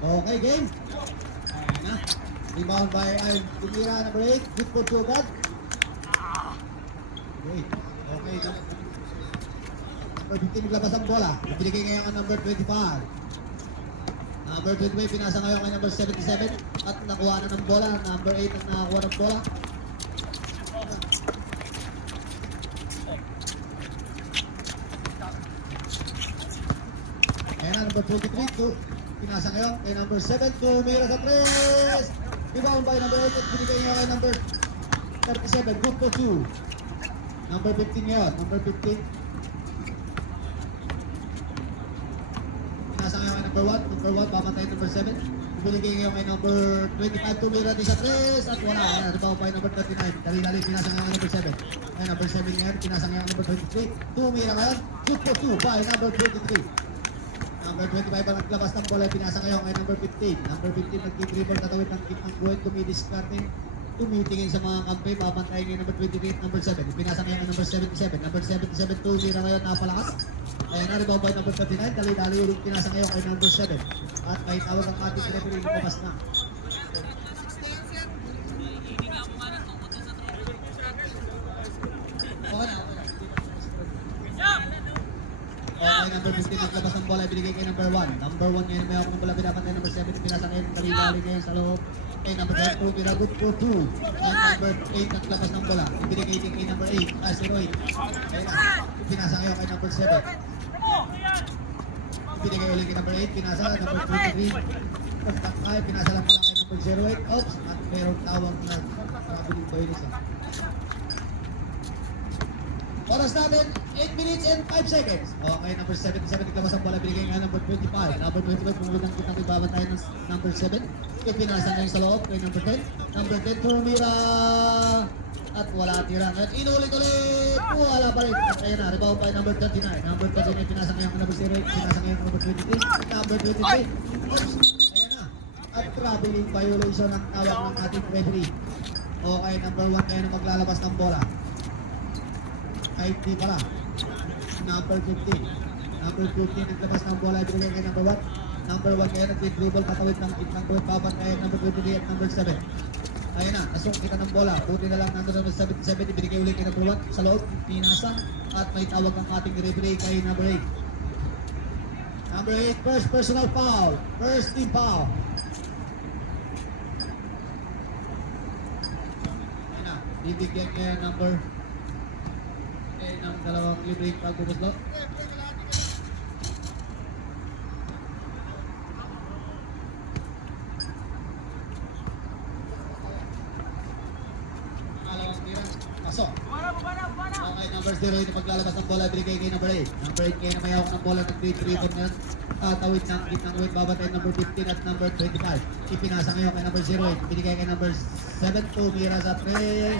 Okay, game. Ayan na. Rebound by Iron Tumira, number 8. Good for 2 agad. Okay. Okay. Number 15 naglabas ang bola. Ibinigay ngayon ang number 25. Number 25 pinasa ngayon kay number 77 at nakuha na ng bola. Number 8 ang nakakuha ng bola. Ayan na, number 23. Pinasa ngayon kay number 7. Tumira sa 3. Rebound by number 8 at binigay ngayon kay number 37. Good for 2. Number 15 ngayon. Number 15. Pinasa ngayon kay number 1. Number 1, bamatay number 7. Binigay ngayon kay number 25. Tumira din sa 3. At wala. Ayan, rebound by number 39. Dali-dali pinasa ngayon kay number 7. Ayan, number 7 ngayon. Pinasa ngayon kay number 23. Tumira ngayon. Good for 2 by number 23. Number 25 ang naglabas ng bola, pinasa ngayon kay number 15. Number 15 nag-dribble, tatawid ng kitang buwan, tumidiskarte, tumitingin sa mga kampi, babantayin ngayon number 28, number 7. Pinasa ngayon ang number 77. Number 77, tumira ngayon, napalakas. Ayan na, rebound by number 39. Dali-dali ulit pinasa ngayon kay number 7. At may tawag ang ating referee, lumabas na. Okay, number 15 naglabas ng bola, binigay kay number 1. Number 1 ngayon, may ako ng bola, pinapantay number 7, pinasa ngayon, dali-dali ngayon sa loob. Okay, number 10, tumira, good for 2. And number 8 naglabas ng bola, binigay din kay number 8, 08. Okay na, pinasa ngayon kay number 7. Binigay ulit kay number 8, pinasa, number 23. Pagkakay, pinasa lang pala kay number 08. Oops, at mayroong tawag na nakabiling toilet. Oras natin, 8 minutes and 5 seconds. Okay, number 77, naglabas ang bola, binigay nga number 25. Number 25, pumunod ng kitang ibabantay ng number 7. Ipinasa ngayon sa loob kay number 10. Number 10, tumira. At wala tira. At inulit-ulit. Wala pa rin. At ayan na, rebound by number 39. Number 39, pinasa ngayon number 0. Pinasa ngayon number 23. Number 23. Oops. Ayan na. At traveling violation ang tawag ng ating referee. Okay, number 1 ngayon ang maglalabas ng bola. Hindi pala. Number 15. Number 15 naglabas ng bola, binigay kay number 1. Number 1 kaya nag-dribble, patawid ng kitang buwan, babat kaya number 23 at number 7. Ayan na, nasungkitan ng bola. Buti na lang nandun number 77, binigay ulit kay number 1 sa loob, pinasa, at may tawag ang ating referee kay number 8. Number 8, first personal foul. First team foul. Ayan na, bibigyan kaya number ng dalawang libreng pagbubuslot. Pangalawang tira. Pasok. Okay, number 0 yung paglalabas ng bola, binigay kay number 8. Number 8 kayo na may hawak ng bola, nag-3-3 ngayon. Tawid ng kitang win, babatay number 15 at number 25. Ipinasa ngayon kay number 0. Binigay kay number 7, tumira sa 3.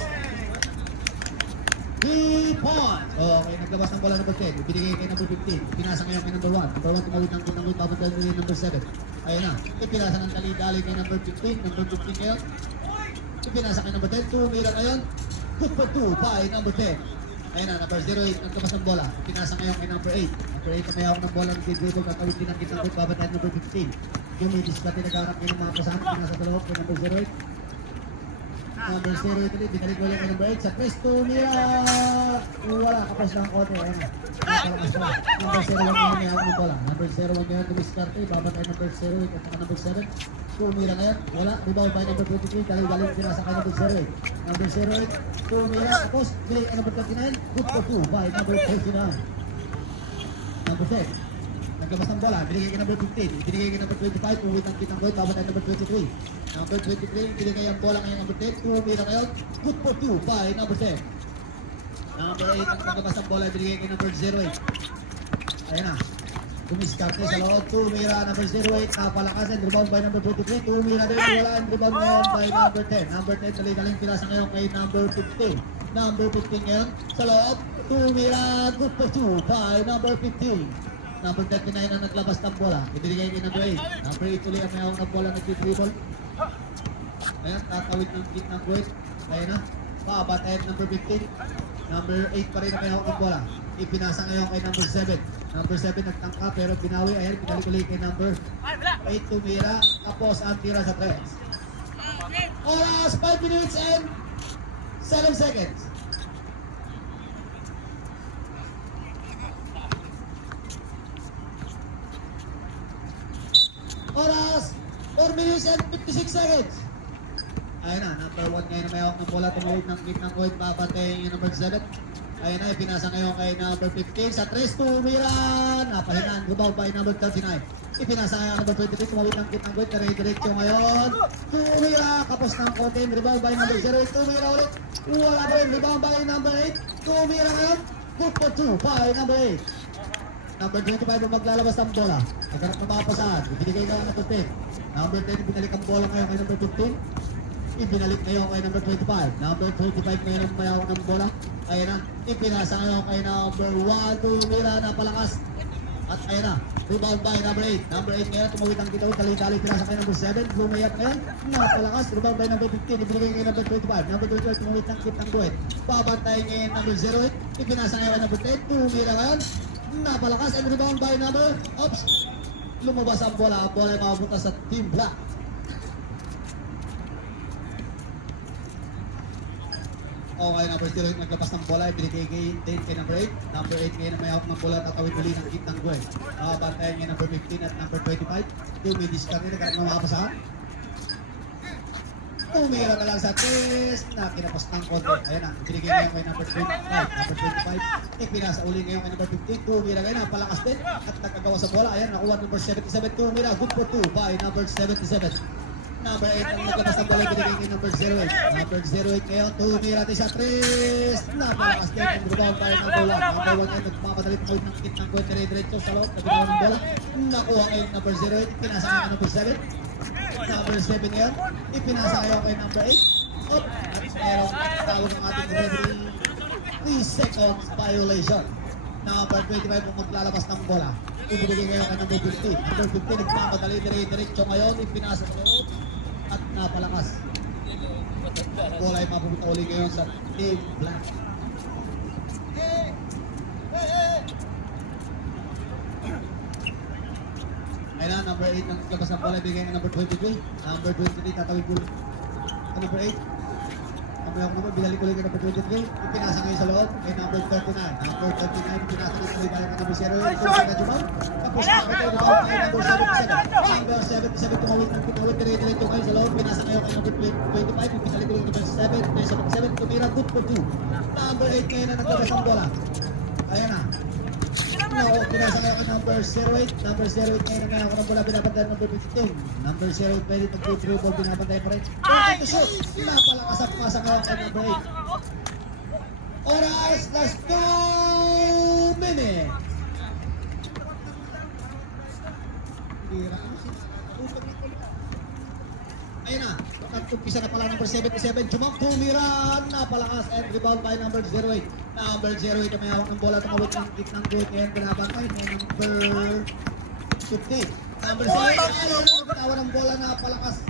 3 points! Okay, naglabas ng bola number 10. Ibinigay kay number 15. Pinasa ngayon kay number 1. Number 1 tumawid ng kitang win, babantay ng number 7. Ayan na. Ipinasa ng dali-dali kay number 15. Number 15 ngayon. Ipinasa kay number 10. Tumira ngayon. Good for 2 by number 10. Ayan na, number 08. Naglabas ng bola. Ipinasa ngayon kay number 8. Number 8 na may hawak ng bola. Nag-dribble, katawid din ng kitang win, babantay number 15. Yung may diskarte nagharap ngayon ng mga kasama. Pinasa sa loob kay number 08. Number 0 ito din, binalik ulit kay number 8 sa press, tumira! Wala, kapos lang konti, ayan na. Nakalakas pa. Number 0 lang ngayon, may hawak ng bola. Number 0 ngayon, tumiskarte, babatay number 0 at saka number 7. Tumira ngayon, wala, rebound by number 23, dali-dali pinasa kay number 0. Number 0, tumira, tapos, binigay kay number 39, good for 2 by number 39. Number 10. Naglabas ng bola, binigay kay number 15, binigay kay number 25, uwit ang kitang goal, babatay number 23. Number 23, binigay ang bola ngayon number 10, tumira ngayon, good for 2 by number 10. Number 8, ang naglabas ng bola, binigay kay number 08. Ayan na, tumiskarte sa loob, tumira number 08, napalakasan, rebound by number 23, tumira din, wala ang rebound ngayon by number 10. Number 10, dali-daling pinasa ngayon kay number 15. Number 15 ngayon, sa loob, tumira, good for 2 by number 15. Number 39 ang naglabas ng bola. Ibinigay kay number 8. Number 8 ulit ang may hawak ng bola, nag-dribble. Ayan, tatawid ng kit ng guwit. Ayan na. Paabatayan number 15. Number 8 pa rin ang may hawak ng bola. Ipinasa ngayon kay number 7. Number 7 nagtangka pero binawi. Ayan, pinalik ulit kay number 8 tumira. Tapos ang tira sa 3. Oras 5 minutes and 7 seconds. Oras 4 minutes and 56 seconds. Ayun na, number 1 ngayon na may hawak ng bola. Tumawid ng gitnang kuwit. Babantay yung number 7. Ayun na, ipinasa ngayon kay number 15. Sa 3, tumira. Napahinaan. Rebound by number 39. Ipinasa ngayon number 23. Tumawid ng gitnang kuwit. Dire-diretso ngayon. Tumira. Kapos ng kotin. Rebound by number 08. Tumira ulit. Wala pa rin. Rebound by number 8. Tumira ngayon. Good for 2 by number 8. Number 25 ang maglalabas ng bola. Nagkaroon ng mga pasahan. Ibinigay na number 10. Number 10, ibinalik ang bola ngayon kay number 15. Ibinalik ngayon kay number 25. Number 25 ngayon ang mayawak ng bola. Ayan na. Ipinasa ngayon kay number 1. Tumira na palakas. At ayan na. Rebound by number 8. Number 8 ngayon. Tumawid ang kitawid. Tali-tali. Pinasa kay number 7. Lumayap ngayon. Napalakas. Rebound by number 15. Ibinigay kay number 25. Number 25 tumawid ng kitang guwit. Pabantayin ngayon number 08. Ipinasa ngayon kay number 10. Tumira ngayon. Napalakas and rebound by number. Oops. Lumabas ang bola. Ang bola ay makapunta sa team black. Okay, number 0 naglabas ng bola. Binigay kay number 8. Number 8 ngayon na may hawak ng bola. Tatawid uli ng kitang goal. Bantayan ngayon number 15 at number 25. Dumidiscard nila kahit mamapasahan. Tumira na lang sa test na kinapos ng konti. Ayan na, binigay ngayon kay number 25. Number 25. Ipinasa uli ngayon kay number 15. Tumira ngayon, palakas din. At nakagawa sa bola. Ayan, nakuha number 77. Tumira, good for 2 by number 77. Number 8 ang nagkabas ng bola. Binigay kay number 08. Number 08 ngayon, tumira din sa test. Napalakas din. Ang rebound by number 1. Number 1 ngayon, nagmamadalit out ng kit ng kwente diretso sa loob. Nagkagawa ng bola. Nakuha ngayon number 08. Ipinasa ngayon kay number 7. Number 7 ngayon, ipinasa kayo kay number 8. Up! At merong tawag ng ating referee. 3 seconds violation. Number 25 kung maglalabas ng bola. Ibigay ngayon kay number 15. Number 15 nagmamadali diretso ngayon. Ipinasa sa loob at napalakas. Bola ay mapupunta uli ngayon sa team black. Ayun na, number 8 ang labas ng bola, bigay ng number 23. Number 23, tatawid ko. Number 8. Number, binalik ulit kay number 23. Ipinasa ngayon sa loob kay number 39. Number 39, pinasa ulit kay number 0. Ito sa Jumon. Tapos nakakita yung rebound kay number 77. Number 77, tumawid ng pitawid. Dire-diretso ngayon sa loob. Pinasa ngayon kay number 25. Ipinalik ulit kay number 7. Kay 77, tumira, good for 2. Number 8 ngayon na naglabas ng bola. Ayan na. No, pinasa ngayon kay number 08. Number 08 ngayon na ako ng bola, binabantay number 15. Number 08 pwede mag-dribble, binabantay pa rin. Pwede to shoot. Napalakas ang pasa ngayon kay number 8. Oras, last 2 minutes. Ayun na, nag-umpisa na pala number 77. Jumong tumira, napalakas and rebound by number 08. Number 08 na may hawak ng bola, tumawid ng gitnang goal ngayon, binabantay ng number 15. Number 08, ayun na, binawa ng bola, napalakas.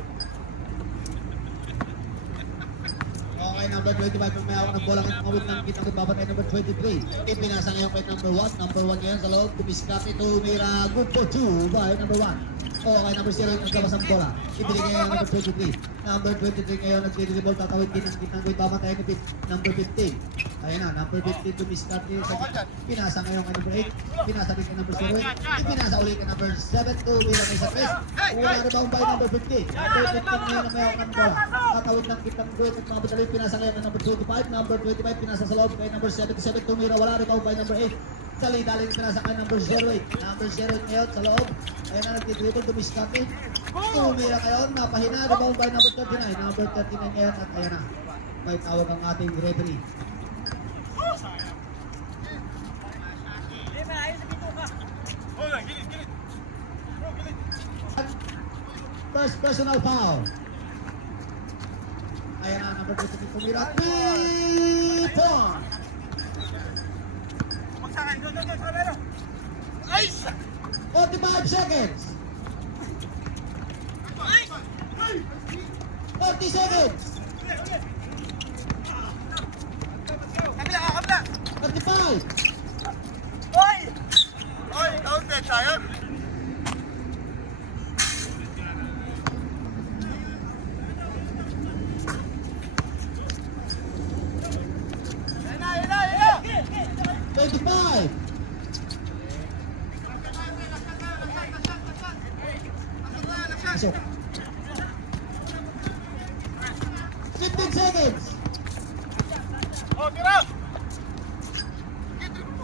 Okay, number 25 na may hawak ng bola, tumawid ng gitnang goal, babantay number 23. Ipinasa ngayon kay number 1. Number 1 ngayon sa loob, kumiskate, tumira, good for 2 by number 1. Okay, number 0 ang labas ng bola. Ibinigay ngayon number 23. Number 23 ngayon nag-dribble, tatawid din ng gitnang goal, babantay ng number 15. Ayun na, number 15 to miss-cut din sa gitna. Pinasa ngayon kay number 8. Pinasa din kay number 0. Ipinasa ulit kay number 7 to win ang isa 3. Wala rebound by number 15. Number 15 ngayon ang mayroon ng bola. Tatawid ng gitnang goal at mabadali. Pinasa ngayon kay number 25. Number 25 pinasa sa loob kay number 77 tumira. Wala rebound by number 8. Dali-dali pinasa kay number 08. Number 08 ngayon sa loob. Ayun na, nag-dribble to miss-cut. Tumira ngayon, napahina. Rebound by number 39. Number 39 ngayon at ayan na. May tawag ang ating referee. First personal foul. Ayan na, number 23 tumira. 3 points. 45 seconds. 40 seconds. 35. sayang. Ila! 25. Pasok. 15 seconds. Oh, tira!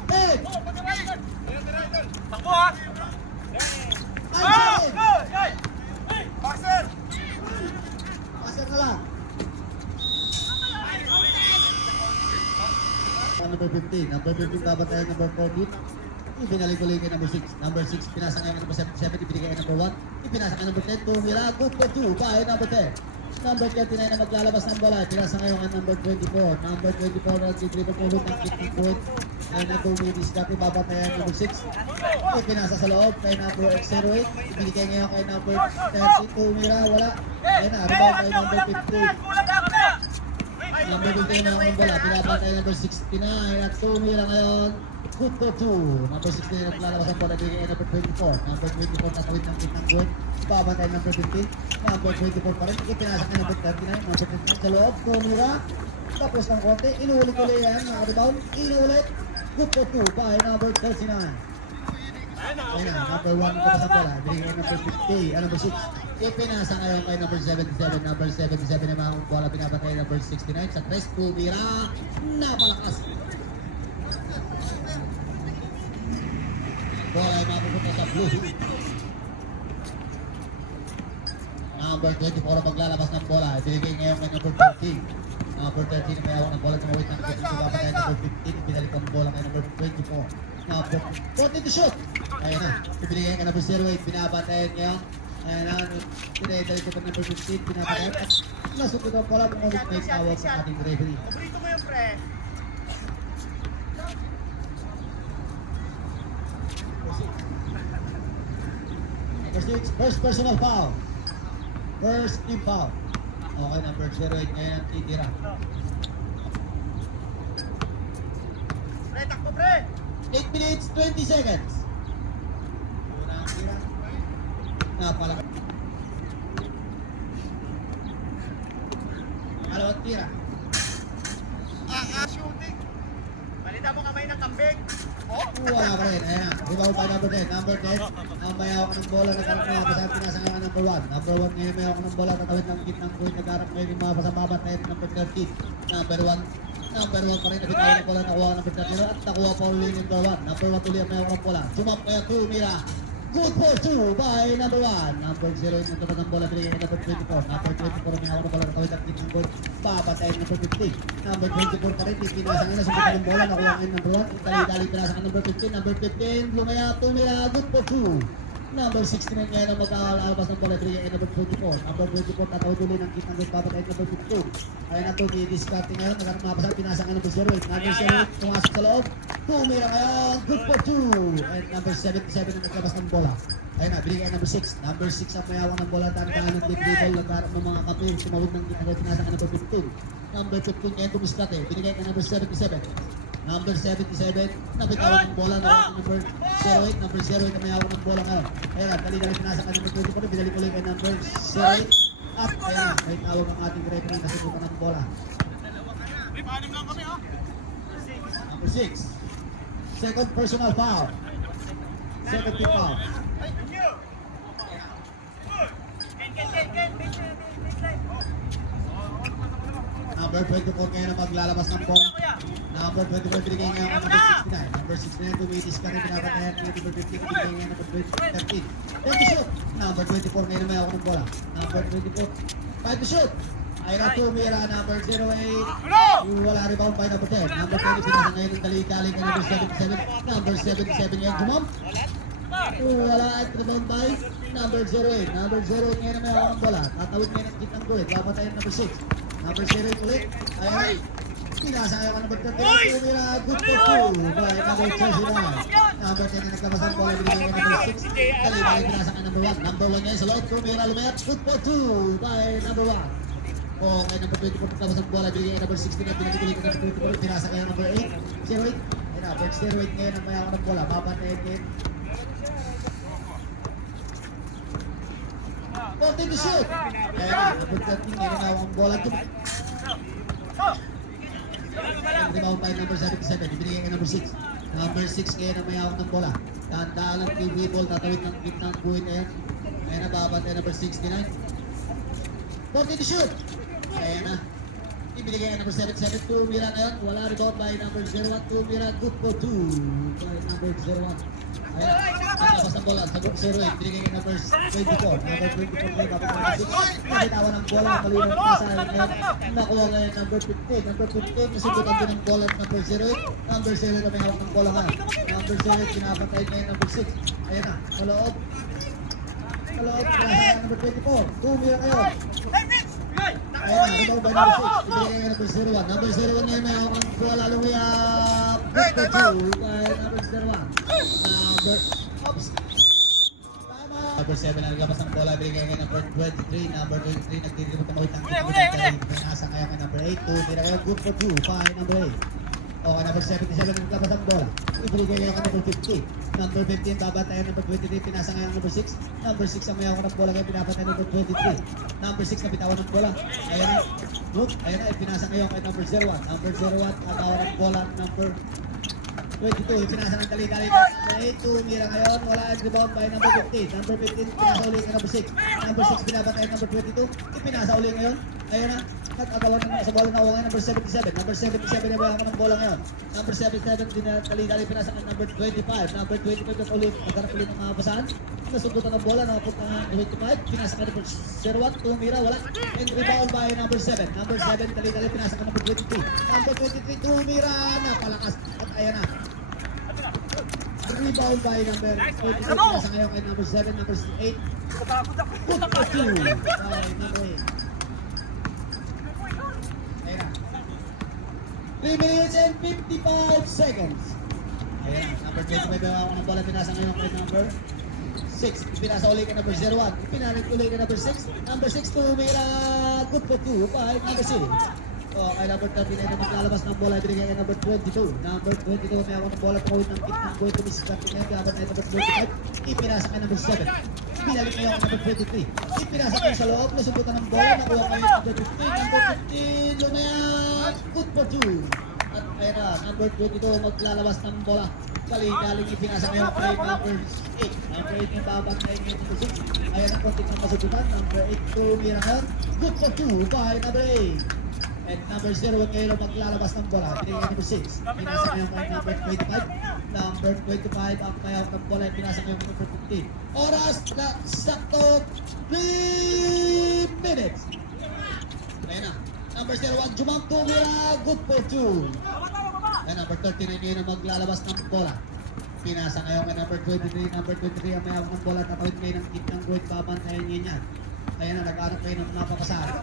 10. Takbo ha! 5 seconds. Passer! Passer na lang. Number 15. Number 15 babatayan number 14. Ibinalik-ulit kay number 6. Number 6, pinasa kay number 77. Ibinigay kay number 1. Ipinasa kay number 10. Tumira. Good for 2. By number 10. Number 39 na maglalabas ng bola. Pinasa ngayon kay number 24. Number 24 na si Triple Pulot ng kick ng point. Ngayon na 2 minutes dati babatayan number 6. Ipinasa sa loob kay number 08. Ibinigay ngayon kay number 30. Tumira. Wala. Ngayon na. Rebound kay number 15. Number 15 na ang bola, pinapatay number 69 at tumira ngayon. Good for 2. Number 16 na lalabas ang bola, bigay number 24. Number 24 tatawid ng kitang goal. Papatay number 15. Number 24 pa rin. Ipinasa ka number 39. Number 15 sa loob, tumira. Tapos ng konti, inuulit-ulit yan. Nakaka-rebound, inuulit. Good for 2 by number 39. Ayan na, number 1 ko pa sa bola. Bigay number 50, number 6. Ipinasa ngayon kay number 77. Number 77 na mga bola pinapatay number 69. Sa tres, tumira. Napalakas. Bola ay mapupunta sa blue. Number 24 ang maglalabas ng bola. Binigay ngayon kay number 13. Number 13 na may awak ng bola. Tumawit ng kanya. Pinapatay number 15. Pinalik ang bola kay number 24. Number 14 to shoot. Ayan na. Ibinigay kay number 08. Pinapatay ngayon. Ayan na, pinadali ko pa number 15, pinapatay at nasukot ang pala kung ulit may tawag sa ating referee. Paborito mo yung pre. Number 6, first personal foul. First team foul. Okay, number 08 ngayon ang titira. Pre, takbo pre. 8 minutes, 20 seconds. Una ang tira. Napalaki. Alawang tira. Shooting. Balita mo kamay ng kambing. Oh? Wala pa rin. Ayan na. Rebound pa number 10. Number 10. Ang mayawak ng bola. Nagkarap na. Basahan pinasa nga number 1. Number 1 ngayon mayawak ng bola. Tatawid ng kit ng point. Nagkarap ngayon yung mga pasamabat na number 13. Number 1. Number 1 pa rin. Nabitawan ng bola. Nakuha ng number 13. At nakuha pa ulit yung number 1. Number 1 tuloy ang mayawak ng bola. Sumap kaya 2. Mira. Good for 2 by number 1. Number 0 yung nagtapat ng bola. Binigay kay number 24. Number 24 may hawak ng bola. Tatawid ang kit ng point. Papatay number 15. Number 24 pa rin. Pinasa nga na. Sumunod yung bola. Nakuha ngayon number 1. Itali-dali pinasa ka number 15. Number 15. Lumaya. Tumira. Good for 2. Number 69 ngayon ang mag-aalabas ng bola. Binigay kay number 24. Number 24 tatawid ulit ng kit ng point. Papatay number 15. Ayan na ito. Discarding ngayon. Nagkaroon mapasal. Pinasa nga number 08. Number 08. Pumasok sa loob. Tumira ngayon. Good for 2. And number 77 ang naglabas ng bola. Ayun na, binigay number 6. Number 6 ang mayawang ng bola. Tandaan ng deep dribble. Nagkarap ng mga kapil. Tumawid ng pinasa ka number 15. Number 15 ngayon tumiskat eh. Binigay ka number 77. Number 77. Nabitawan ng bola. Number 08. Number 08 ang mayawang ng bola ngayon. Ayun na, dali-dali pinasa ka number 24. Binalik ulit kay number 08. At ayun na, may tawag ang ating referee na subukan ng bola. Anim lang kami ha. Number 6. Second personal foul. Second team foul. Ay, thank you. Number 24 ngayon ang maglalabas ng bola. Number 24 binigay ngayon ang number 69. Number 69 tumitis ka rin pinapatayan ng number 15. Binigay ngayon number 13. 10 to shoot. Number 24 ngayon ang may ako ng bola. Number 24. 5 to shoot. Ay na tumira number 08. Wala rebound by number 10. Number 20 pinasa ngayon ng dali-dali kay number 77. Number 77 ngayon jump. Wala at rebound by number 08. Number 08 ngayon ang may ako ng bola. Tatawid ngayon ang kitang guhit. Papatayan number 6. Number 0 ulit. Ayan. Pinasa kayo ka number 13. Tumira. Good for 2. By number 39. Number 10 na nagkabas ng bola. Binigay ka number 6. Dali-dali pinasa ka number 1. Number 1 ngayon sa loob. Tumira lumayat. Good for 2. By number 1. Okay, number 24 pagkabas ng bola. Binigay ka number 16 at binigay ka number 24. Pinasa kayo number 8. 08. Ayan na. Number 08 ngayon ang mayawak ng bola. Papatayin ngayon. 14 to shoot. Kaya na, number 13, ngayon na ang bola. Rebound by number 77, ibinigay kay number 6. Number 6 ngayon ang may hawak ng bola. Tandaan lang, TV ball, tatawid ng gitna ng buhay na yan. Ngayon na babantay number 69. 14 to shoot. Kaya na. Ibinigay kay number 77, tumira na yun. Wala rebound by number 01, tumira, good for 2 by number 01. Ayan, naglapas ng bola, sagot 0-8, binigay kay number 24. Number 24 ngayon, dapat number 6. Nabitawan ng bola, maliwan na sa ngayon. Nakuha ngayon number 15. Number 15, nasubukan din ng bola at number 08. Number 0 na may hawak ng bola nga. Number 0, pinapatay ngayon number 6. Ayan na, maloob. Maloob, nasa number 24. Tumira kayo. Ayan na, rebound by number 6. Ibigay kay number 01. Number 01 ngayon may hawak ng bola, lumiyap. Number 2 by number 01. Oops. Number 7 na naglabas ng bola, binigay kay number 23. Number 23 nagdidiribot ng mahitang nasa kaya kay number 8. Tira kayo, good for 2 by number 8. Okay, number 77 naglabas ng bola, ibinigay kayo kay number 50. Number 15 babatayan number 23, pinasa ngayon number 6. Number 6 ang mayaw ng bola, kaya pinapatayan number 23. Number 6 na bitawan ng bola, ayan na, look, ayan na, pinasa ngayon kay number 01. Number 01, nagawa ng bola, number 22, ipinasa ng dali-dali number 8, tumira ngayon, wala ang rebound by number 15. Number 15, pinasa uli kay number 6. Number 6, pinapatay number 22, ipinasa uli ngayon, ayun na, nag-agawan na sa bola na ngayon, number 77. Number 77 na ba ng bola ngayon? Number 77, dali-dali pinasa ng number 25. Number 25 na ulit, maghanap ulit ng mga basahan. Nasundutan ng bola, napunta ng 25, pinasa ka number 01, tumira, wala. And rebound by number 7. Number 7, dali-dali pinasa ka number 22. Number 23, tumira, napalakas, at ayan na. Rebound by number 26, nasa ngayon kay number 7, number 8. Good for 2 by number 8. Ayan na. 3 minutes and 55 seconds. Ayan na, number 25 ang ng bola, pinasa ngayon kay number 6. Pinasa ulit kay number 01. Pinalit ulit kay number 6. Number 6 tumira. Good for 2 by number 6. Oh, kay number 39 na maglalabas ng bola, binigay kay number 22. Number 22 may ako ng bola, tumawid ng kitang boy, tumisikap ngayon, dapat na number 25. Ipinasa kay number 7. Pinalik ngayon kay number 23. Ipinasa kayo sa loob, nasubutan ng bola, nakuha kayo number 15. Number 15, lumayan, good for 2. At ayun na, number 22 maglalabas ng bola. Galing ipinasa ngayon kay number 8. Number 8 yung babantay ngayon number 6. Ayan ang konting ng masubutan. Number 8 tumira ngayon, good for 2 by number 8. And number 0 ngayon maglalabas ng bola. Pinigay number 6. Pinasa ngayon kay number 25. Number 25 ang mayawak ng bola. Pinasa ngayon kay number 15. Oras na sakto 3 minutes. Ayan na. Number 01 Jumang tumira. Good for 2. And number 39 ngayon ang maglalabas ng bola. Pinasa ngayon kay number 23. Number 23 ang mayawak ng bola. Tatawid ngayon ng kitang guhit. Babantayan niya yan. Ayan na, nag-aarap kayo ng napapasahan.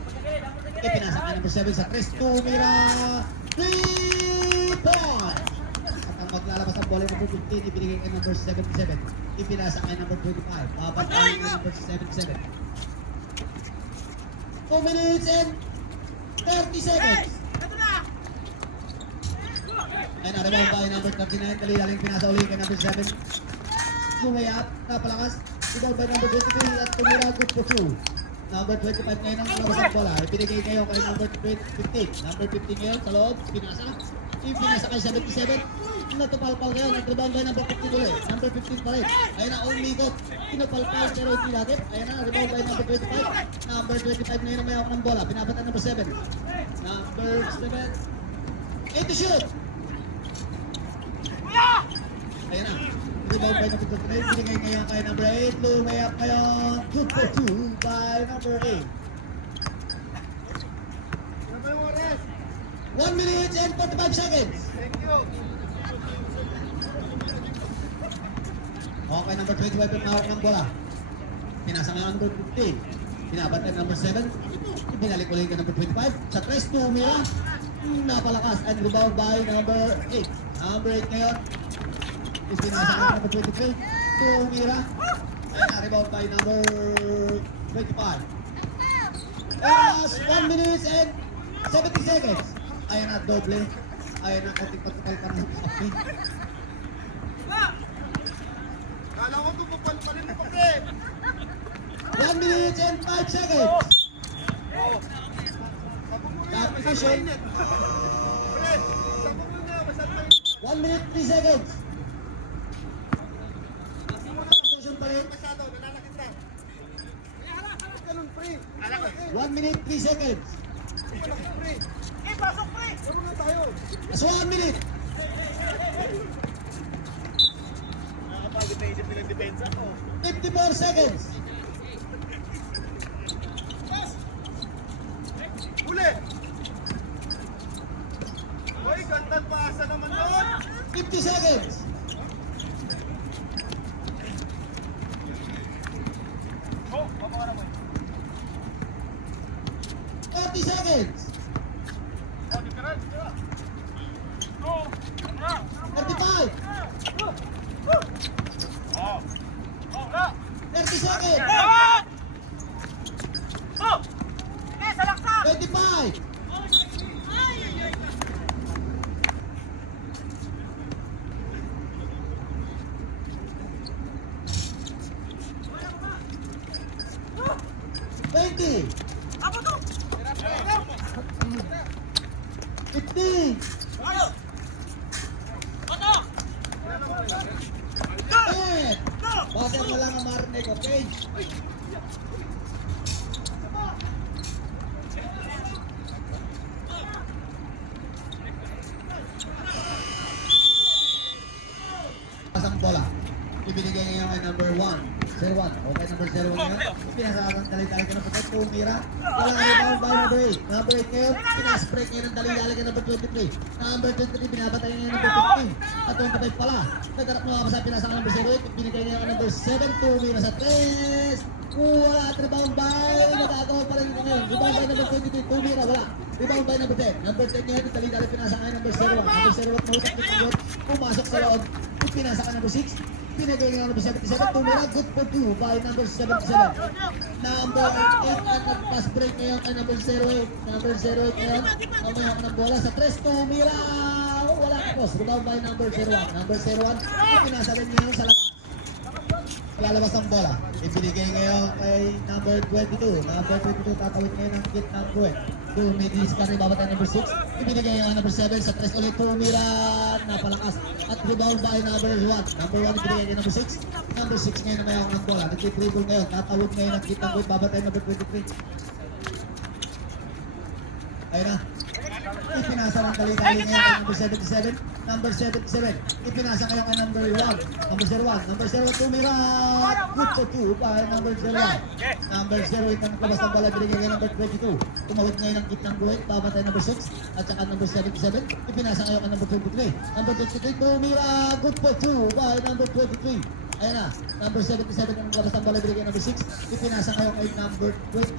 Ipinasa ka number 7 sa Chris Tumira. 3 points! At ang maglalabas ng bola number 15, ibinigay kay number 77. Ipinasa kay number 25. Babantayan kay number 77. 2 minutes and 30 seconds. Ayan na, rebound by number 39. Dali-daling pinasa ulit kay number 7. Lumayat, napalakas. Rebound by number 23 at tumira good for 2. Number 25 ngayon ang labas ng bola. Ibinigay kayo kay number 15. Number 15 ngayon sa loob. Pinasa. Pinasa kay 77. Natupalpal ngayon. Nag-rebound by number 15 ulit. Number 15 pa rin. Ayan na, umikot. Pinapalpal pero hindi natin. Ayan na, rebound by number 25. Number 25 ngayon ang may hawak ng bola. Pinapatan number 7. Number 7. 8 to shoot. Ayan na. Rebound by number 23. Binigay ngayon kay number 8. Lumayap kayo. Good for 2 by number 8. 1 minute and 45 seconds. Thank you. Okay, number 25 ang hawak ng bola. Pinasa ngayon number 15. Pinabantay number 7. Ibinalik ulit ka number 25. Sa 3, tumira. Napalakas and rebound by number 8. Number 8 ngayon. Pinasa ngayon number 23. Tumira. And rebound by number 25. Last 1 minute and 70 seconds. Ayan na, doble. Ayan na, konting patikal ka ng kapi. Kala ko ito papalpalin mo, pre. 1 1 minute and 5 seconds. Competition. 1 minute 3 seconds. Competition pa rin. 1 minute 3 seconds. That's 1 minute. Nakapag-isip nilang depensa ko. 54 seconds. Huli! Uy, gandang pasa naman doon! 50 seconds. Oh, mama naman. 40 seconds. Oh, di ka rin. Oh, ano? 35. Oh. Oh, wala. 30 seconds. Oh! Sige, salaksak! 25. Twenty. Ako to! 15. Ano? Ano? 10. Bakit mo lang ang marinig, okay? Pasang bola. Ibinigay niya yung number 1. 01. Okay, number 01 ngayon. Pinasakang dali-dali ka ng putot. Tumira. Walang rebound by number 8. Number 8 ngayon. Pinaspreak niya ng dali-dali ka number 23. Number 23, binabatay niya ng number 15. At 25 pala. Nagkarap mo sa pinasakang number 08. Binigay niya ang number 7. Tumira sa 3. Wala at rebound by. Nagagawa pa rin ito ngayon. Rebound by number 23. Tumira. Wala. Rebound by number 10. Number 10 ngayon. Dali-dali pinasakang number 01. Number 01. Mahutak ng sagot. Pumasok sa loob. Pinasakang number 6. Pinagay ng number 77, tumira, good for 2 by number 77. Number 8 at nag-pass break ngayon ay number 08. Number 08 ngayon, mamaya ka ng bola sa 3, tumira! Wala ka post, rebound by number 01. Number 01, pinasa rin ngayon sa labas. Lalabas ang bola. Ibinigay ngayon kay number 22. Number 22, tatawid ngayon ang kit ng Gwen. Dumidis ka rin babatay number 6. Ibinigay ang number 7 sa 3 ulit. Tumira, napalakas. At rebound by number 1. Number 1 ibinigay kay number 6. Number 6 ngayon na ngayon ang bola. Nagtitribble ngayon. Tatawid ngayon ang kit ng Gwen. Babatay number 23. Ayun na. Ipinasa ng dali-dali ngayon kay number 77. Number 77. Ipinasa kayo kay number 1. Number 01. Number 01 tumira. Good for 2 by number 01. Number 08 ang labas ng bola. Binigay kay number 22. Tumawid ngayon ang kit ng Gwen. Babatay number 6. At saka number 77. Ipinasa kayo kay number 23. Number 23 tumira. Good for 2 by number 23. Ayan na, number 77 ang labas ng bola, binigay number 6. Ipinasa kayo kay number 25.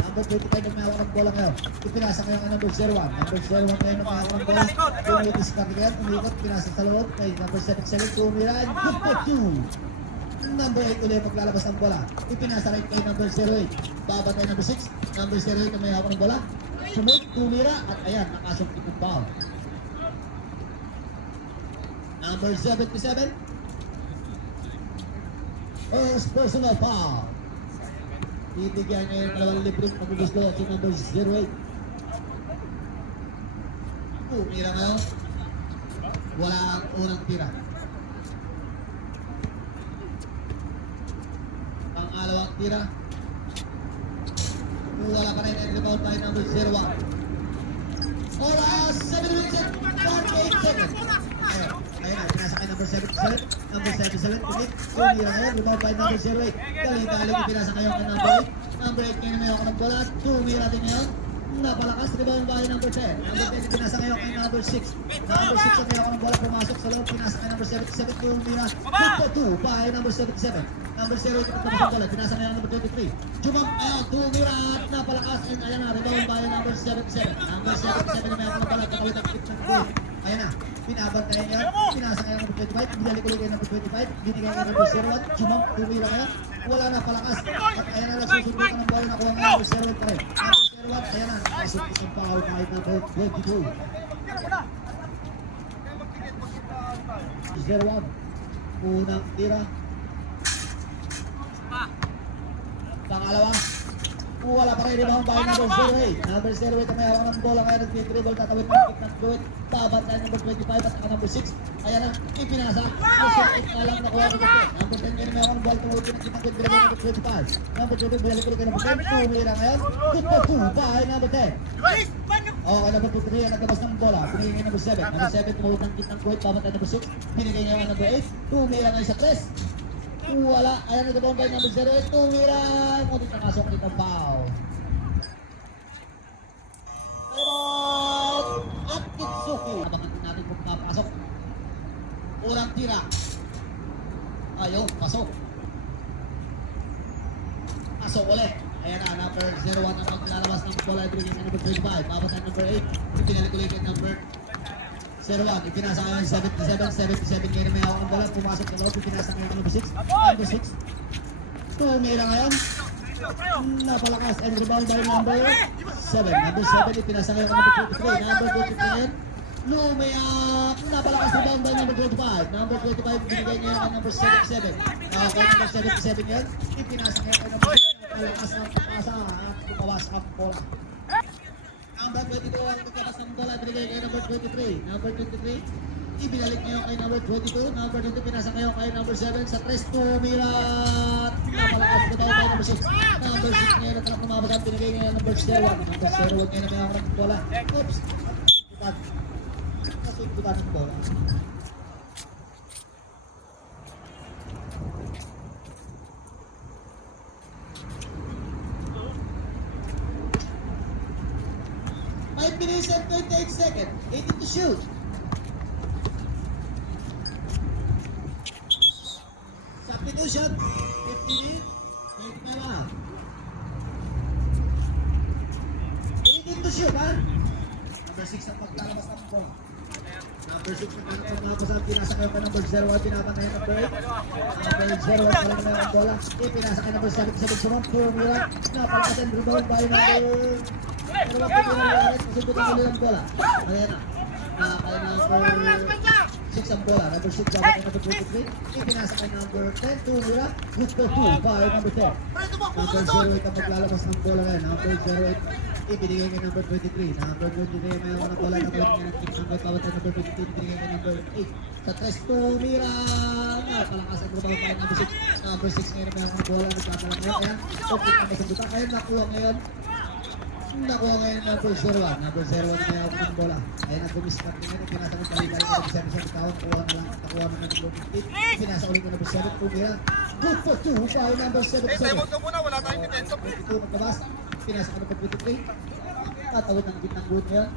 Number 25 ang may hawak ng bola ngayon. Ipinasa kayo kay number 01. Number 01 ngayon ang may hawak ng bola. Tumitis ka ngayon, umikot, pinasa sa loob kay number 77. Tumira, good for 2. Number 8 ulit maglalabas ng bola. Ipinasa rin kay number 08. Babatay number 6. Number 08 ang may hawak ng bola. Sumit, tumira, at ayan, nakasong tipong foul. Number 77. First personal foul. Ibigyan niya yung dalawang libreng paggugusto at yung number 08. Tira na. Wala ang unang tira. Pangalawang tira. Wala pa rin ang rebound by number 01. Oras 7 minutes and 48 seconds. Ayun na, pinasa kay number 77. Number 77, kumit. Tumira ngayon, rebound by number 08. Dali-dali, pinasa kayo kay number 8. Number 8 ngayon na may ako ng bola. Tumira din ngayon. Napalakas, rebound by number 10. Number 10, pinasa kayo kay number 6. Number 6 ang may ako ng bola, pumasok sa loob. Pinasa kay number 77, tumira. Good for 2 by number 77. Number 08, tapos ang bola. Pinasa kayo number 23. Jump, ayun, tumira at napalakas. And ayan na, rebound by number 77. Number 77 na may ako ng bola, kapalit ang pitch ng goal. Ayan na, pinabantayan niya, pinasa kayo number 25, binalik ulit kayo number 25, binigay kayo number 01, jump, tumira kayo, wala na palakas, at ayan na, nagsusunod ng bola, nakuha ng number 01 pa rin. Number 01, ayan na, nakasunod ng foul kahit number 22. 01, unang tira. Pangalawang Wala pa rin rebound by number 08. Number 08 ang may hawak ng bola kaya nag-dribble, tatawid ng kick ng Druid. Babat tayo number 25 at saka number 6. Ayan na, ipinasa. Masukit na lang nakuha ng Druid. Number 10 ngayon may hawak ng bola, tumawid ng kick ng Druid, binigay number 25. Number 25, binalik ulit kay number 10. Tumira ngayon. Good for 2 by number 10. Okay, number 23 ang nagkabas ng bola. Binigay kay number 7. Number 7 tumawid ng kick ng Druid, babat tayo number 6. Binigay ngayon number 8. Tumira ngayon sa 3. Wala, ayan nagkabang by number 08. Tumira. Ngunit nakasok ulit ang foul. At Kitsuki. Abangan din natin kung papasok. Unang tira. Ayaw, pasok. Pasok ulit. Ayan na, number 01 ang maglalabas ng bola. Ibigay sa number 25. Babatan number 8. Ipinalik ulit kay number 01. Ipinasa ngayon 77 ngayon may hawak ng bola. Pumasok sa loob. Ipinasa ngayon number 6. Number 6. Tumira ngayon. Napalakas and rebound by number 7. Number 7 ipinasa ngayon number 23. Number 23 ngayon. Lumayak. Napalakas rebound by number 25. Number 25 binigay ngayon ang number 77. Okay, number 77 ngayon. Ipinasa ngayon ang number 6. Napalakas ng pasa at tumawas ang bola. Number 22 ang nagkakas ng bola. Binigay ngayon number 23. Number 23. Ibinalik ngayon kay number 22. Number 22 pinasa ngayon kay number 7 sa 3. Tumira. Napalakas na tayo kay number 6. Number 6 ngayon na talak namabagam. Binigay ngayon number 0. Number 0 ngayon na may harap ng bola. Oops. Nasuntukan ng bola. Five minutes and 28 seconds. 18 to shoot. Substitution. 15. 18 to shoot, ha? Number 6 ang paglalabas ng ball. Number 6 ang paglalabas ang pinasa kayo ka number 0. Pinaka kayo number 8. Number 0 ang pala naman ang bola. Pinasa kayo number 7. Sabit sumang. Pumira. Napalakas ang rebound by number... Pero wag ko nangyari, susundutin ko nilang bola. Ayan na. Kaya number 6 ang bola. Number 6 dapat kay number 23. Ipinasa kay number 10. Tumira. Good for 2 by number 10. Number 08 ang maglalabas ng bola ngayon. Number 08 ibinigay kay number 23. Number 23 may ako ng bola. Number 23 number 22 ibinigay kay number 8. Sa 3 Tumira. Napalakas ang rebound kay number 6. Number 6 ngayon may ako ng bola. Nagkakalang ngayon. Ayan. Okay na masundutan. Ayan nakuha ngayon. Nakuha ngayon number 01. Number 01 may hawak ng bola. Ayan ang gumiskat ngayon. Pinasa ng talibay ng 7 taon. Nakuha na lang. Nakuha na ng number 15. Pinasa ulit ng number 7. Tumira. Good for 2 by number 77. Timeout ka muna, wala tayong detensa. 22 magkabas. Pinasa ka number 23. Tatawid ng gitnang good ngayon.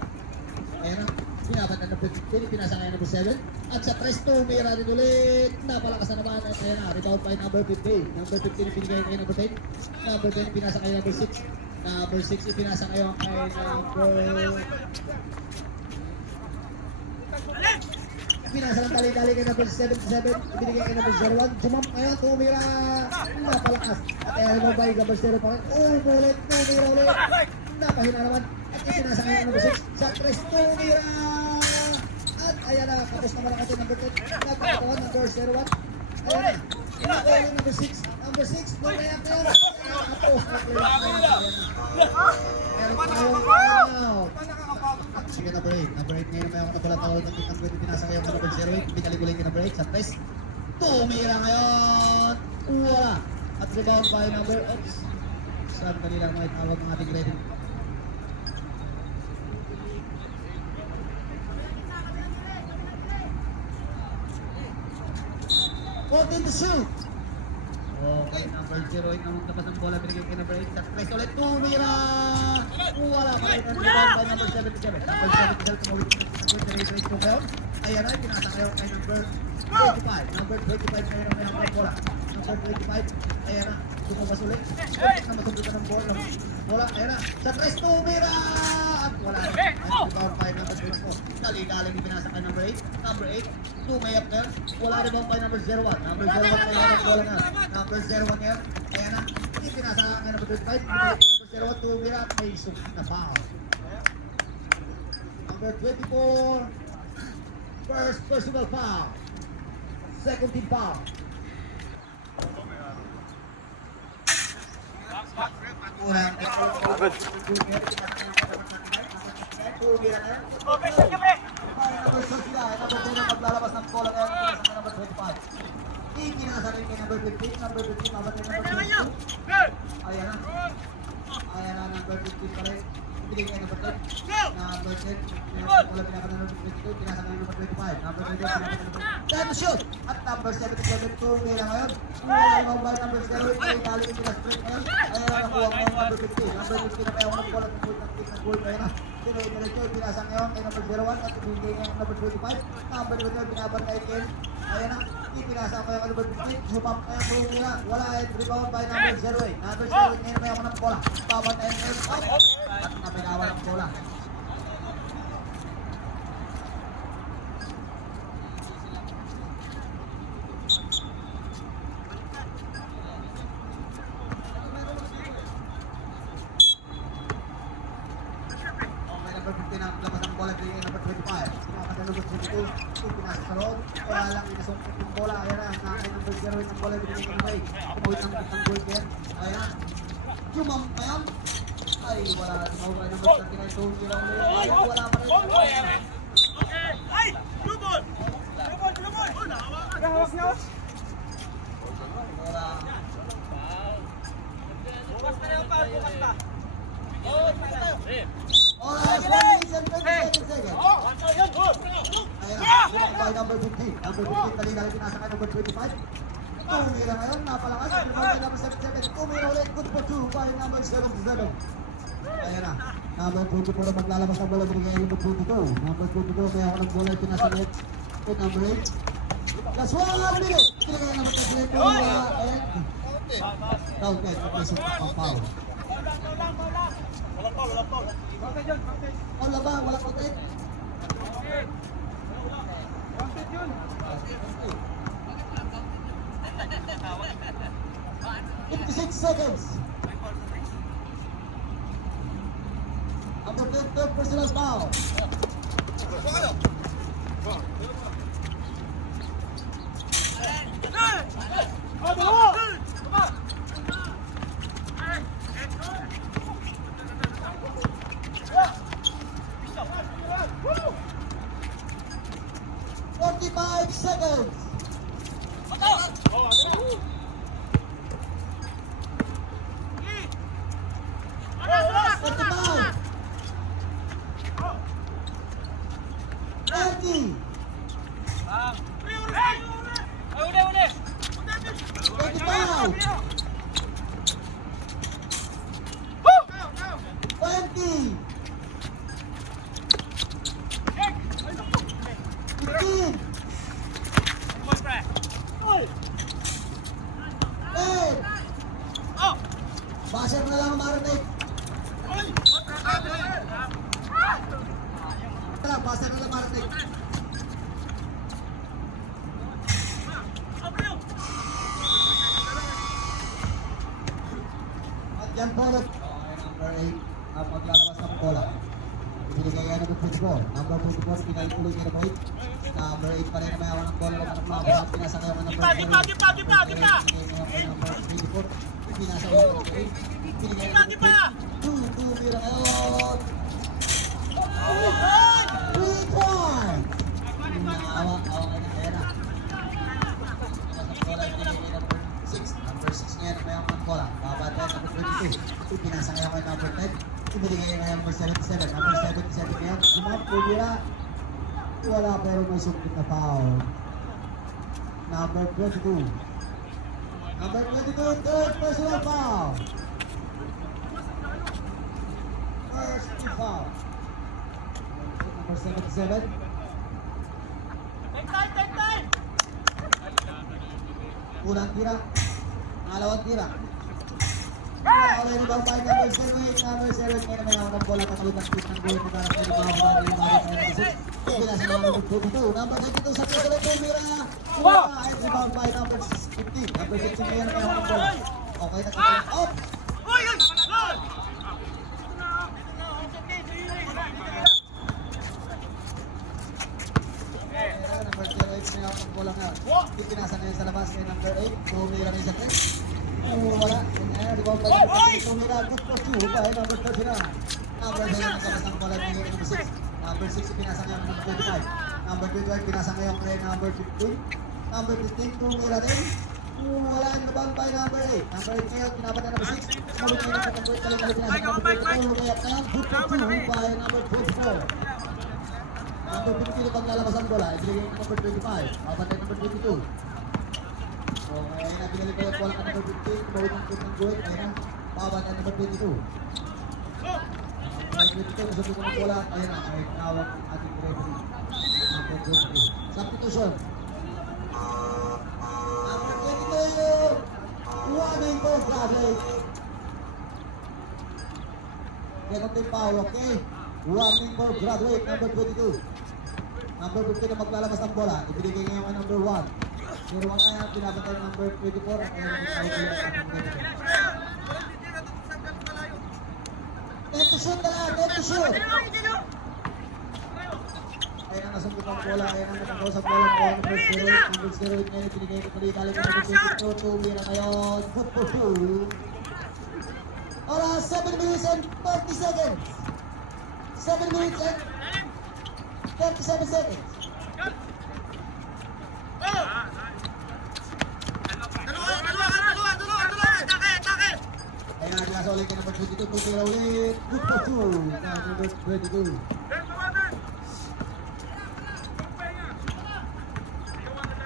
Ayan na. Pinabat na number 15. Pinasa ngayon number 7. At sa 3 Tumira rin ulit. Napalakas na naman. Ayan na. Rebound by number 15. Number 15 pinigay kay number 10. Number 10 pinasa kay number 6. Number 6 ipinasa ngayon kay number... Pinasa ng dali-dali kay number 77. Ibinigay kay number 01. Jumamp ngayon. Tumira. Napalakas. At ayan mo ba yung number 0 pa rin? Ulit. Tumira ulit. Napahina naman. At ipinasa ngayon number 6. Sa 3 Tumira. At ayan na. Tapos naman ang ating number 10. Nagkakatawan number 01. Ayan na. Inakuha yung number 6. Number 6. Lumayak na yan. Tapos. Sige, number 8. Number 8 ngayon may ako na pala tawag ng kitang pwede pinasa ngayon number 08. Binaliguling kay number 8 sa 3. Tumira ngayon. Wala. At rebound by number... Oops. Saan kanila may tawag ng ating rating? Fourteen to shoot. Okay, number 08 naman tapat ng bola. Binigay kay number 8. Sa 3 ulit. Tumira. Wala pa rin ang rebound by number 77. Number 77 tumawid ng number 38 po ngayon. Ayan na, pinasa kayo kay number 25. Number 25 ngayon ang may hanggang bola. Number 25. Ayan na, tumabas ulit. Ulit na masundutan ng bola. Ayan na, sa 3 Tumira. At wala na. Ang rebound by number 24. Dali-daling pinasa kay number 8. Number 8. Tumayap ngayon. Wala rebound by number 01. Number 01 ngayon ang bola na. Number 01 ngayon. Ayan na. Ipinasa ngayon number 25. Number 01 Tumira at may sukit na foul. Number 24. First personal foul. Second team foul. Kurang Maglalabas ng bola ngayon sa number 25. Ikinasa rin kay number 15. Number 15, mabot na number 22. Ayan na. Ayan na, number 15 pa rin. Ibigay kay number 10. Number 10. Wala pinaka number 22. Pinasa kay number 25. Number 22. Time to shoot. At number 77. 2 nila ngayon. Ang by number 0. Ay, tali yung pinastreet ngayon. Ayan na, nakuha ngayon number 15. Number 15 na kaya ng bola ng goal ng kick ng goal. Ayan na. Diretso, pinasa ngayon kay number 01. At ibigay ngayon number 25. Number 22. Binabantay kay. Ayan na. Ipinasa ko yung number 15. Sumap na yung buong nila. Wala ay rebound by number 08. Number 08 ngayon may ako ng bola. Babantayan ngayon. At napinawa ng bola. May number 15 ang labas ng bola. Bigay number 25. Sinakas ng number 22. Ipinasa sa loob. Kaya lang inasungkit yung bola. Ayan na. Nakay number 08 ng bola. Binigay ng way. Umuwi ng goal din. Ayan na. Jumam pa yan. Ay, wala. Tumawag ng number 39. Two nila ulit. Ay, wala pa rin. Ay! Lubon! Hawak niyo? Wala. Bukas na yung pa, bukas na. Alright, 1 minute and 27 seconds. Ayan na. Jumam by number 15. Number 15. Dali-dali pinasa kay number 25. Tumira ngayon. Napalakas. Jumam by number 77. Tumira ulit. Good for 2 by number 77. Ayan na. Number 24 na maglalabas ng bola. Binigay number 22. Number 22. Kaya ako ng bola. Pinasa ulit. Kay number 8. Last 1 minute. Binigay number 23. Ayan. Counted. Isip pa foul. Wala ba? Wala contact? 56 seconds. Number 10, third personal foul. Forty-five seconds. 45. 30. 25. 20. 15. 8. Basher mo na lang ang marinig. Basher na lang marinig. At yan po ulit. Number 8 ang maglalabas ng bola. Ibinigay yan ng 24. Number 24, pinalituloy niya ng 8. Number 8 pa rin na may awan ng bola. Wala ng mga at pinasakay ang number 4. Number 24. Pinasa yung number 8. Pinigay ng number 2. Tumira ngayon. 3 points! Awa ka na. Ayan na. Bola ibinigay kay number 6. Number 6 ngayon may awan ng bola. Babantay number 22. Pinasa ngayon kay number 10. Ibinigay ngayon number 77. Number 77 ngayon. Tumira. Wala pero may sumkit na foul. Number 22. Number 22, third personal foul. First foul. Number 77. Unang tira. Pangalawang tira. Alay ni Bang Pine, number 7. Number 7 ngayon may ako ng bola. Katawid ng speed ng goal. Magkarap kayo ng mga bola. Pinasa ng number 42. Number 22 sa Pedro Tumira. At si Bang Pine, number 15. Number 15 ngayon may ako ng bola. Okay na kita. Out! Number 08 may ako ng bola ngayon. Pinasa ngayon sa labas kay number 8. Tumira ngayon sa 3. Wala. Di ba? tumira, good for 2 by number 39. Number 7, naglabas ng bola, binigay kay number 6. Number 6, pinasa ngayon kay number 25. Number 25, pinasa ngayon kay number 15. Number 15, tumira din. Wala ang naban by number 8. Number 8 ngayon, pinapat na number 6. Number 8 ngayon, number 8 ngayon, pinasa number 22. Kaya na, good for 2 by number 24. Number 15 pag lalabas ang bola, ibigay kay number 25. Papatay number 22. So, ngayon na binalik ko yung bola ka number 15. Tumawid ng good ng good. Ngayon na, papatay number 22. Number 22, nasubo ko ng bola. Ayun na, may tawag ang ating referee. Number 22. Substitution. Number 22. Running for graduate. Second team foul, okay? Running for graduate, number 22. Number 15 na maglalabas ng bola. Ibigay ngayon ang number 1. Pero wala yan, pinapatay ng number 24. At ayun ang tawag yung ating referee. 10 to shoot na lang, 10 to shoot. Ayan ang nasumbot ang bola, ayan ang natagaw sa bola ko. Number 0, number 0 ngayon, pinigay ko tuloy galing ng number 22. Tumira ngayon, good for 2. Oras, 7 minutes and 40 seconds. 7 minutes and 37 seconds. Ayan, nasa ulit ka number 22. Tumira ulit, good for 2. Number 22.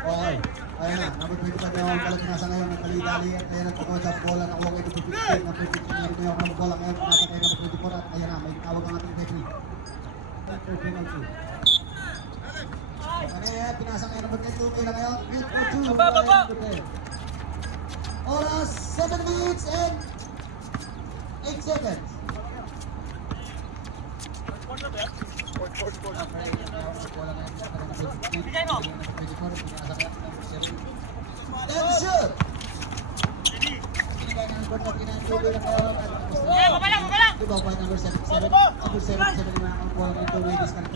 Okay. Ayan na, number 25 na yung palag nasa ngayon, nagkali-dali at ayan ang tukod sa bola ng Wongay to 15. Number 15 na rin yung bola ngayon, pinapatay number 24 at ayan na, may tawag ang ating referee. Number 22. Ano yan, pinasa ngayon number 22, kaya ngayon, good for 2. Oras, 7 minutes and 8 seconds. Then shoot! Diba by number 77? Number 77 na ang ball nito. Ladies ka na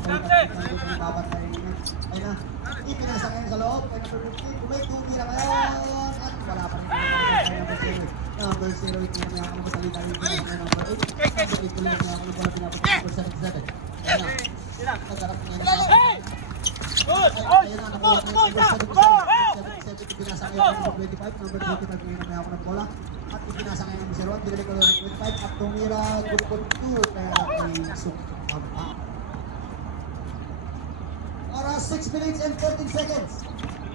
babat na rin yun. Ayun na. Ipinasa ngayon sa loob. By number 15. Kumay, tumira ngayon. At wala pa rin. Number 0. Number 0. Ito na ang masalita rin. Number 8. Number 8 tuloy na ang pala pinapat number 77. Ayun na. Nagharap niya na. Ayun na. Nakuha na yung number 77. Ipinasa ngayon number 25. Number 25 ngayon na ako ng bola. At ipinasa ngayon ng 01, binalik ko ng 25 at tumira, good for 2, kaya ay sukabha. Oras 6 minutes and 14 seconds.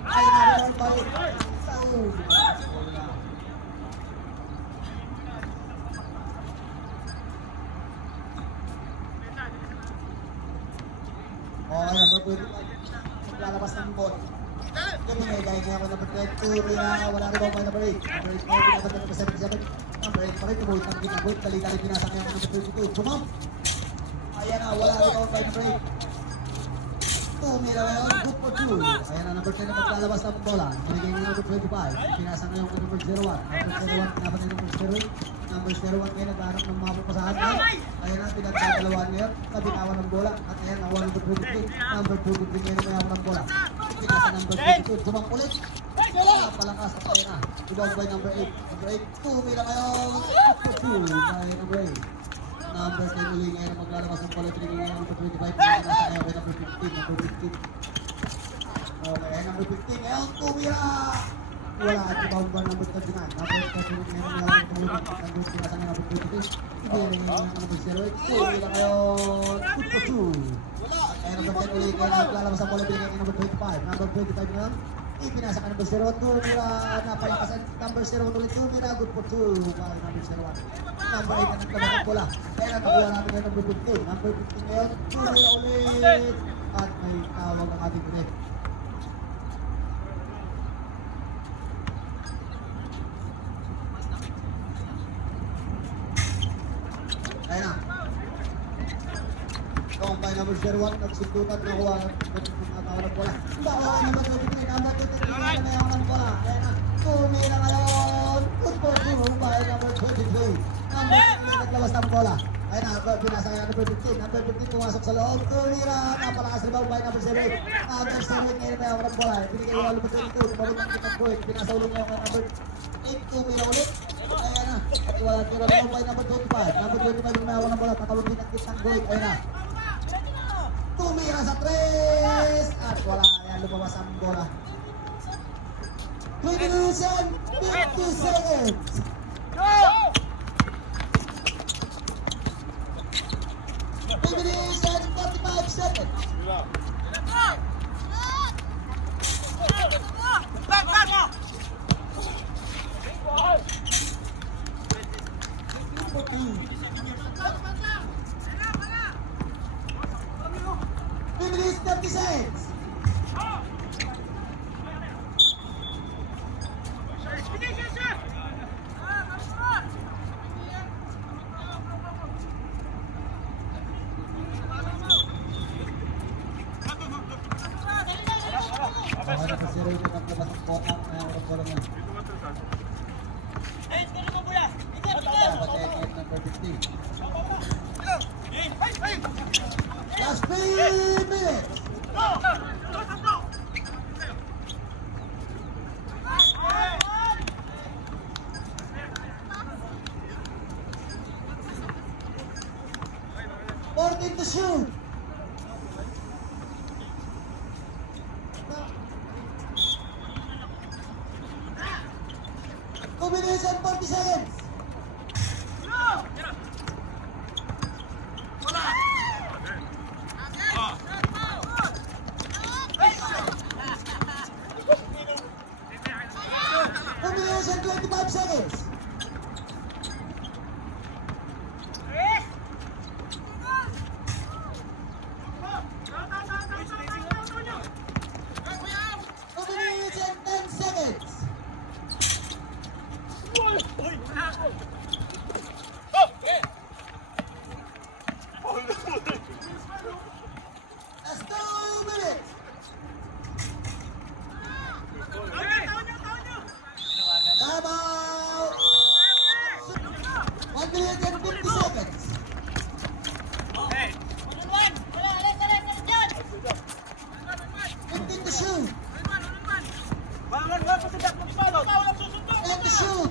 Ay naroon pa rin. Okay, number 25. Lalabas ng bola. Yung mga gaya kaya ako number 22, wala rin ako number 8. Number 8 ngayon, pinabot na number 77. Number 8 pa rin, tumulit ang kinabot. Dali-dali pinasa ngayon number 22. Sumam! Ayan na, wala rin ako number 8. Tumira ngayon, good for 2. Ayan na, number 10 na maglalabas ng bola. Binigay niya number 25. Pinasa ngayon kay number 01. Number 01, pinabot na number 08. Number 01 ngayon, naghanap ng mga papasahan ngayon. Ayan na, pinagdadalawan ngayon. Kabitawan ng bola. At ayan, nakuha number 23. Number 23 ngayon, nakuha ng bola. Pinasa number 22. Sumang ulit. Palakas at ayan na. Ibang by number 8. Number 8, tumira ngayon. Good for 2 by number 8. Number 10 uli ngayon ang maglalabas ng bola. Pinigay ngayon number 25. Pinasa ngayon by number 15. Number 15. Okay, number 15 ngayon, tumira. Wala at ibang by number 39. Number 39 ngayon ang tumulong. Pinasa ngayon number 22. Ibigay ngayon number 08. Tumira ngayon. Good for 2. Kaya number 10 uli ngayon ang maglalabas ng bola. Pinigay ngayon number 25. Number 25 ngayon. Ipinasa ka number 0, tumira, napalakas ang number 0 ulit, tumira, good for 2, by number 01. Number 8 na nagtabak ang bola. Kaya natakuha natin ngayon number 15. Number 15 ngayon, tumira ulit. At may tawag ang ating ulit. Kaya na. Kung by number 01, nagsundutan, nakuha ng bola. Bawa number 23, number 23, na mayroon ng bola. Ayan na, tumira ngayon. Good for 2 by number 23. Number 3, naglabas ng bola. Ayan na, pinasa ngayon number 15. Number 15, pumasok sa loob. Tumira, napalakas rebound by number 7. Number 7, ngayon mayroon ng bola. Pinigay yung number 22, tumawid ng kitang point. Pinasa ulit ngayon kay number 8, tumira ulit. Ayan na, At wala tira naman by number 25. Number 25 yung nawa ng bola. Tatawag din ang kitang goal. Ayun na. Tumira sa 3. At wala. Ayan, lumawas ang bola. 20 minutes and 50 seconds. 20 minutes and 45 seconds. Minutes 30 seconds. Okay, nakasiro yung naglabas ng botang na yung bola niya. Dapat ekip number 15. Last 3 minutes. To shoot. 2 minutes and 40 seconds. Two minutes and 25 seconds. That's 2 minutes. Time out. 1 minute and 50 seconds. 15 to shoot. And to shoot.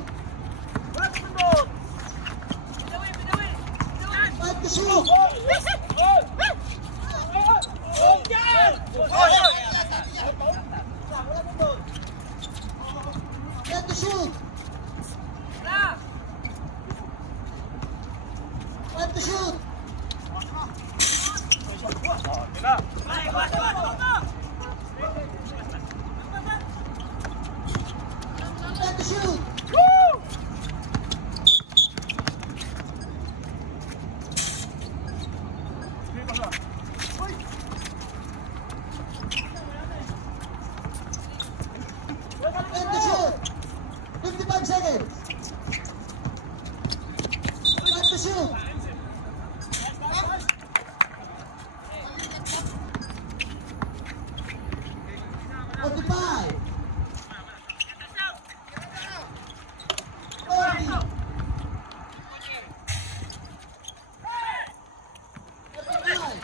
5 to shoot. And to shoot. 5 to shoot. And to shoot. And to shoot. 55 seconds. 5 to shoot. 45. 40. 45.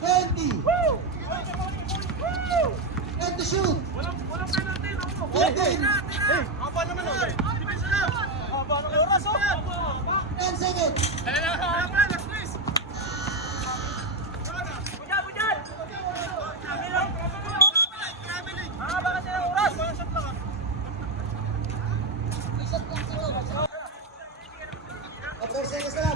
20. 20 to shoot. 10 seconds. Okay, seconds na lang.